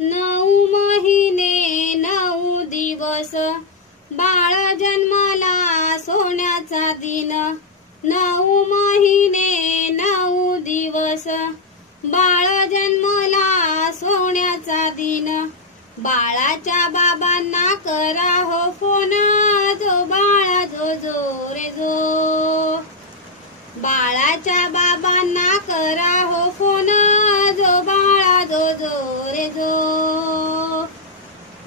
9 महिने 9 दिवस बाळ जन्मला सोन्याचा दिन। 9 महिने 9 दिवस बाळ जन्मला सोन्याचा दिन। बाळाच्या बाबांना करा हो फोन, जो बाळा जो जो रे जो। बाळाच्या बाबांना करा हो फोन, जो बाळा जो जो रे जो।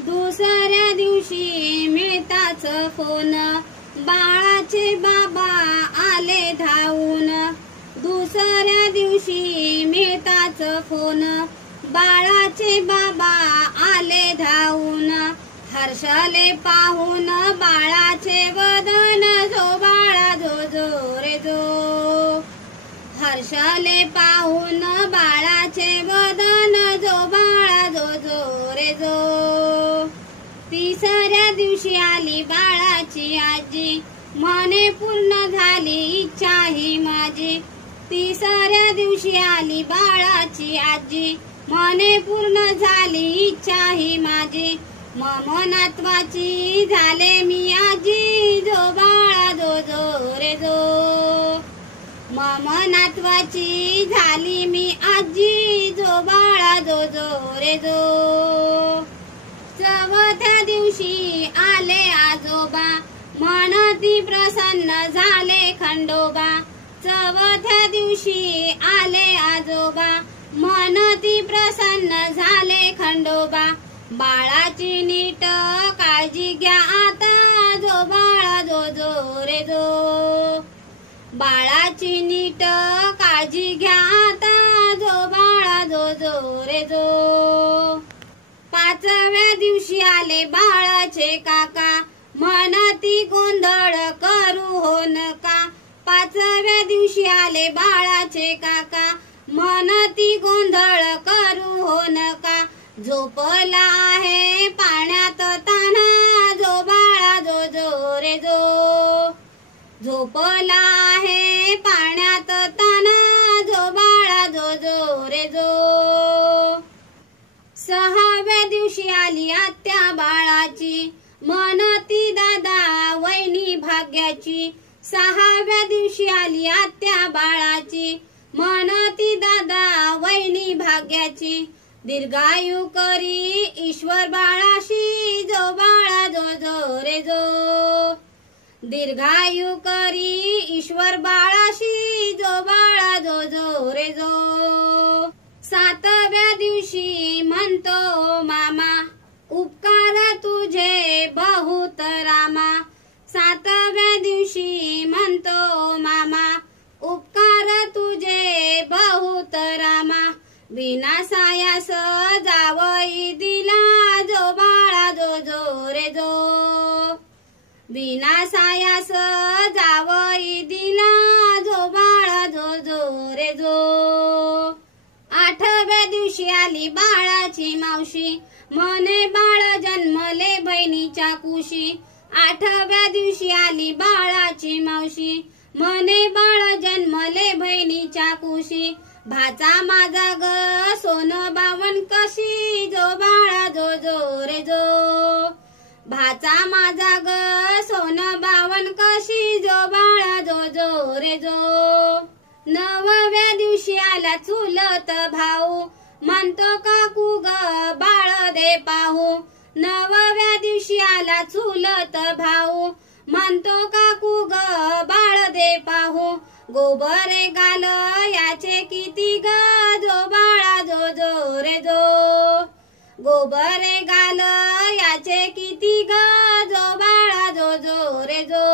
दुसऱ्या दिवशी मिळताच फोन, बाळाचे बाबा आले धावून। दुसऱ्या दिवशी मिळताच फोन, बाळाचे बाबा आले धावून। हर्षाले पाहून बाळाचे वदन, जो बाळा जो जो रे जो। हर्षाले पाहून बाळाचे वदन, जो बाळा जो जो रे जो। तिसऱ्या दिवशी आली बाळाची आजी, मने पूर्ण झाली इच्छा ही माझी। तिसऱ्या दिवशी आली बाळाची आजी, मने पूर्ण झाली इच्छा ही माझी। ममनात्वाची झाले मी आजी, जो बाळा जो जो रे जो। ममनात्वाची झाली मी आजी, जो बाळा जो जो रे जो। चौथ्या दिवशी आले आजोबा, मनती प्रसन्न झाले खंडोबा। चौथ्या दिवशी आले आजोबा, मनती प्रसन्न झाले खंडोबा। बाळाची नीट काळजी घ्या आता, जो बाळा जो जो रे जो। बाळाची नीट काळजी घ्या आता, जो बाळा जो जो रे जो। पाचव्या दिवशी आले बाळाचे काका, मनती गोंधळ करू हो नका। पाचव्या दिवशी आले बाळाचे काका, मनती गोंधळ करू हो नका। झोपला आहे पाण्यात तान्हा, जो बाळा जो जो रे जो। झोपला आहे पाण्यात तान्हा, जो बाळा जो जो रे जो। सहाव्या दिवशी आली आत्या बाळाची, मनती दादा वहिनी भाग्याची। सहाव्या दिवशी आली आत्या बाळाची, मनती दादा वहिनी भाग्याची। दीर्घायु करी ईश्वर बाळाशी, जो बाळा जो जो रे जो। दीर्घायु करी ईश्वर बाळाशी, जो बाळा जो जो रे जो। सातव्या दिवशी म्हणतो मामा, उपकार तुझे बहुत रामा। सातव्या दिवशी म्हणतो मामा, उपकार तुझे बहुत रामा। विनासायास जावई दिला, जो बाळा जो जो रे जो। विनासायास जावई दिला, जो बाळा जो जो रे जो। आठव्या दिवशी आली बाळाची मावशी, मने बाळ जन्मले बहिणीच्या कुशी। आठव्या दिवशी आली बाळाची मावशी, मने बाळ जन्मले बहिणीच्या कुशी। भाचा माझा ग सोन बावन कशी, जो बाळा जो जो रे जो। भाचा माझा ग सोन बावन कशी, जो बाळा जो जो रे जो। नवव्या दिवशी आला चुलत भाऊ, म्हणतो काकू ग बाळ दे पाहू। नवव्या दिवशी आला चुलत भाऊ, म्हणतो काकू ग बाळ दे पाहू। गोबरे गाल याचे किती ग, जो बाळा जो जो रे जो। गोबरे गाल याचे किती ग, जो बाळा जो जो रे जो।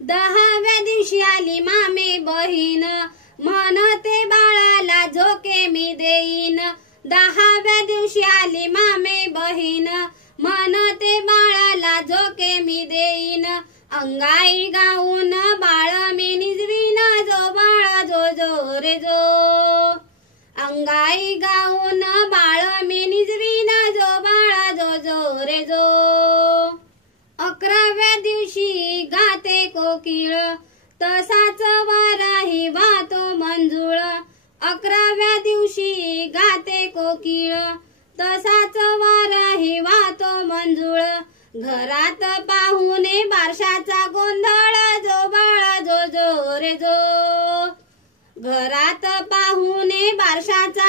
दहाव्या दिवशी आली मामे बहीण, म्हणते बाळाला झोके मी देईन। दहाव्या दिवशी आली मामे बहीण, म्हणते बाळाला झोके मी देईन। अंगाई गाऊन बाळ मी निजवीन, जो बाळा जो जो रे जो। अंगाई गाऊन बाळ मी निजवीन, जो बाळा जो जो रे जो। 11व्या दिवशी गाते कोकिळ, तसाच वाराही वाहतो मंजुळ। 11व्या दिवशी गाते कोकिळ, तसाच वाराही वाहतो मंजुळ घरात पाहुणे बारशाचा गोंधळ जो बाळा जो जो रे जो घरात पाहुणे बारशाचा